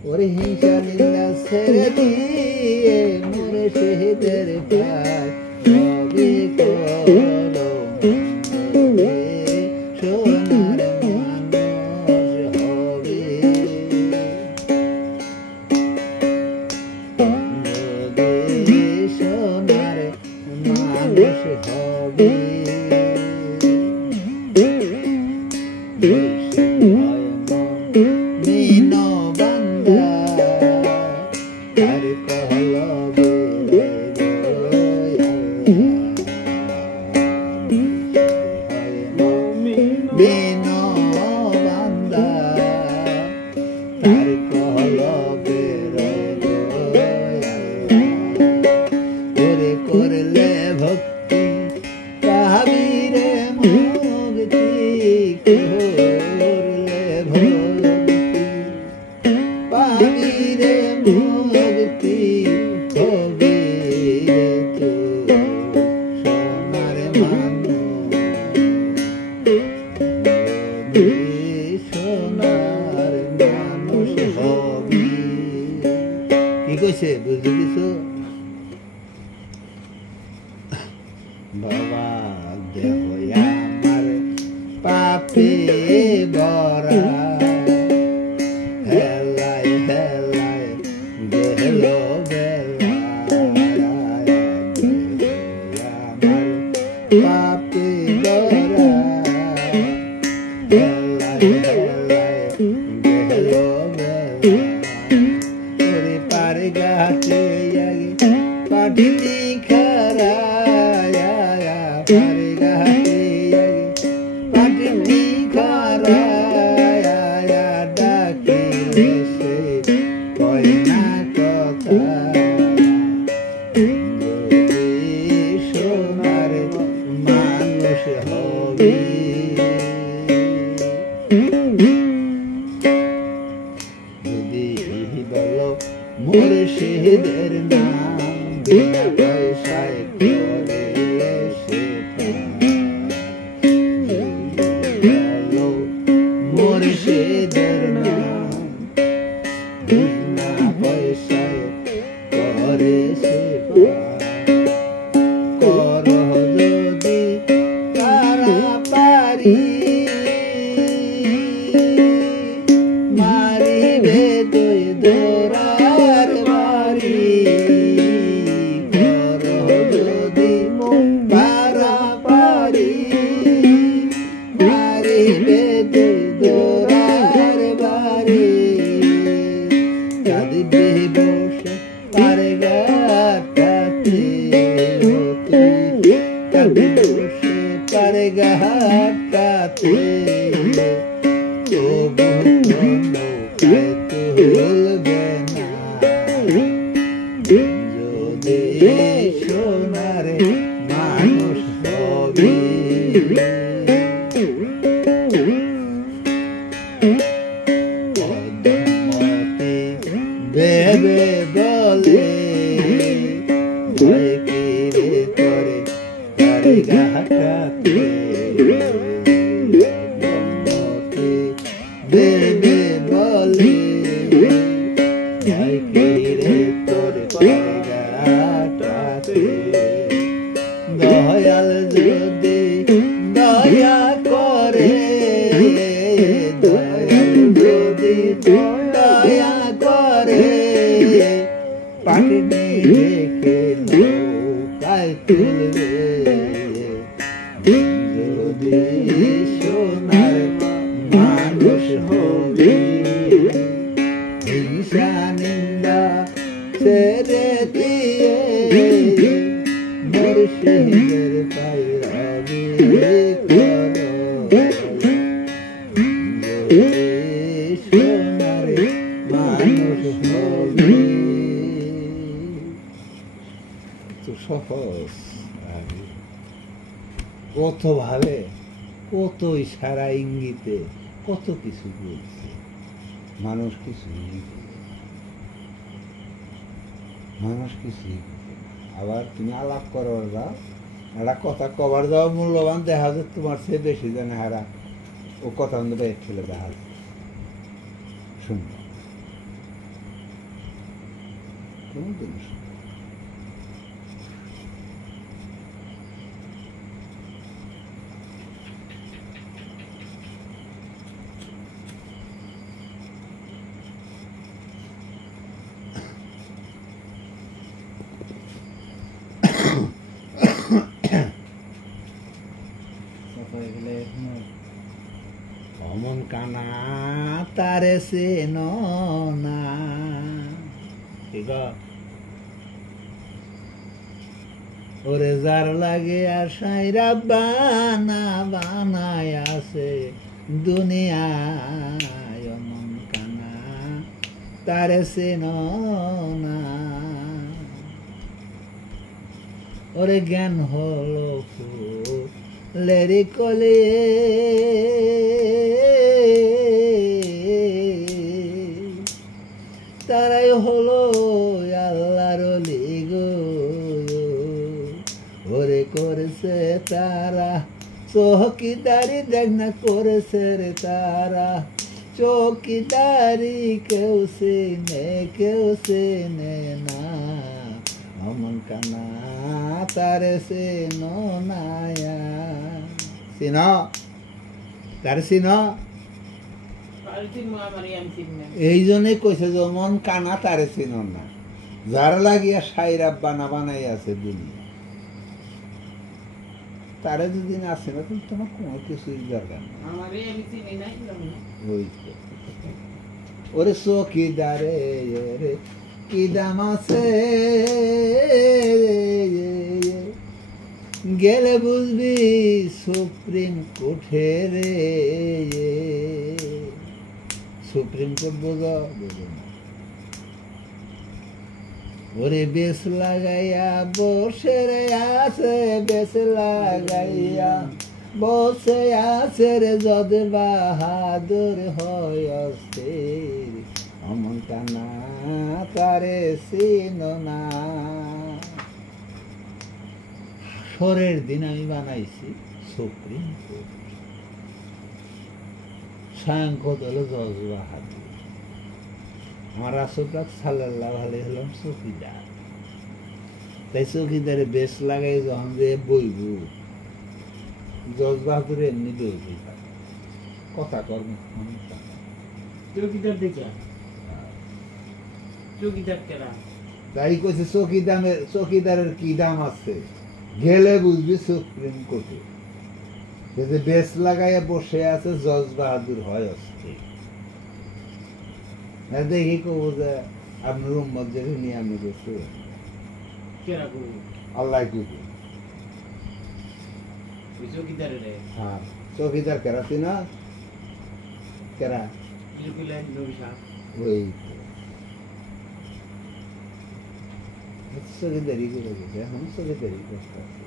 ওরে হিংসা নিন্দা ছেড়ে দিয়ে মোরে শহীদের পায় সবই করো মঙ্গলে সোনার মানুষ হবে যদি সোনার মানুষ হবে মিনো বান্দা তার কলবে মিনো বান্দা তার কলবে করে করলে ভক্তি কাবিরে মুক্তি করলে ভক্তি পাবিরে মুক্তি হবে তো সোনার মানুষ সোনার মানুষ হবে কি কইছে বুঝলি কিছু বাবা দেখো আমার পাপে ভরা হেলায় হেলায় গেল বেলা আমার পাপে ভরা হেলায় হেলায় গেল বেলা ওরে পারে গাছে পাঠিয়ে খারা পারে গাছে পাঠিয়ে খারা ডাকিলে সে কয় না কথা সোনার মানুষ হবে যদি বলো মুর্শিদের নাম বিনা পয়সায় করে সে বলো মুর্শিদের নাম বিনা পয়সায় করে সে করো যদি তারা পারি মারিবে তুই দোরার বাড়ি করো যদি পারা পারি মারিবে তুই দোরার বাড়ি কাঁদবে বসে পারে গাটাতে কাঁদবে বসে পারে গাটাতে তবু নৌকায় তুলবে না যদি সোনার মানুষ হবে পদ্মমতি দেবে বলে ভয় কিরে করে তারে ঘাটাতে পদ্মমতি দেবে বলে ভয় কিরে তোরে ঘাটাতে দয়াল যদি দয়া করে দয়াল যদি দয়া করে পানি রেখে নৌকায় তুলবে যদি সোনার মানুষ হবে হিংসা নিন্দা ছেড়ে দিয়ে মুর্শিদের পায়রাবি করো সোনার মানুষ হবে তো সহজ কত ভাবে কত ইশারা ইঙ্গিতে কত কিছু বলছে মানুষ কিছুই আবার তুমি আলাপ করবার যাও একটা কথা কবার যাও মূল্যবান দেখা যায় তোমার চেয়ে বেশি জানে হারা ও কথা ঠেলে দেখা যায় শুনবো কোনোদিন শুনি না। অমন কানা তারে চেনো না, ঠিক ওরে যার লাগে আর সাইরা বানা বানায় আছে দুনিয়ায়, অমন কানা তারে চেনো না। ওরে জ্ঞান হলো ফুলেরি কলে, তারাই হলো আল্লাহর ওলি গো। ওরে করেছে তারা চৌকিদারি, দেখ না করেছে রে তারা চৌকিদারি, কেউ চেনে না। অমন কানা তারে চেনো না, চিন তারে চিন? এই জন্যে কইছে যে অমন কানা তারে চিন না, যার লাগিয়া সাইরা বানা বানাই আছে দুনিয়া, তারে যদি না আছে না তুমি তোমার কোনো কিছুই দরকার নেই। ওই তো ওরে চৌকিদারে রে কি দাম আছে, গেলে বুঝবি সুপ্রিম কোর্টে রে। সুপ্রিম কোর্ট বোঝা বোঝো না। ওরে বেশ লাগাইয়া বসে রে আছে, বেশ লাগাইয়া বসে আছে রে, যদ বাহাদুর হয় অস্থির, অমন কানা তারে চিনো না। হাসরের দিন আমি বানাইছি সুপ্রিম কোর্ট, সাংখ্যত হলো জজ বাহাদুর, আমার রাসূল সাল্লাল্লাহু আলাইহি ওয়াসাল্লাম চৌকিদার। তাই চৌকিদারে বেশ লাগাই যখন যে বইব, জজ বাহাদুর এমনি বইবই কথা কর্ম। চৌকিদার দেখলাম, চৌকিদার কেনা তাই কইছে চৌকিদারের কি দাম আছে, গেলে বুঝবি সুপ্রিম কোর্টে। যে বেশ লাগাইয়া বসে আছে জজ বাহাদুর হয় অস্থির। দেখি কব যে আপনার উম্মত যেটা নিয়ে আমি গেছি আল্লাহ কি হ্যাঁ চৌকিদার কেরা চিনা কেরা ওই চৌকিদারি করে গেছে, এখন চৌকিদারি করতে আছে।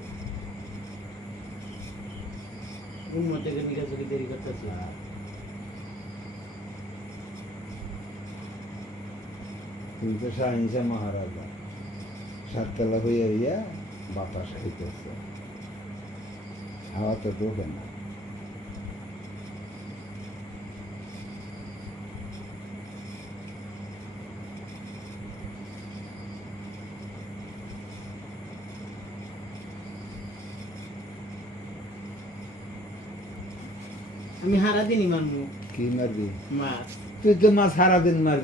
কিন্তু শাহিনশাহ মহারাজা সাততলা হইয়া হইয়া বাতাস খাইতেছে, হাওয়া তো ঢোকে না। আমি সারাদিনই মারবো। কি মারবি? মাছ। তুই তো মাছ সারাদিন মারবি।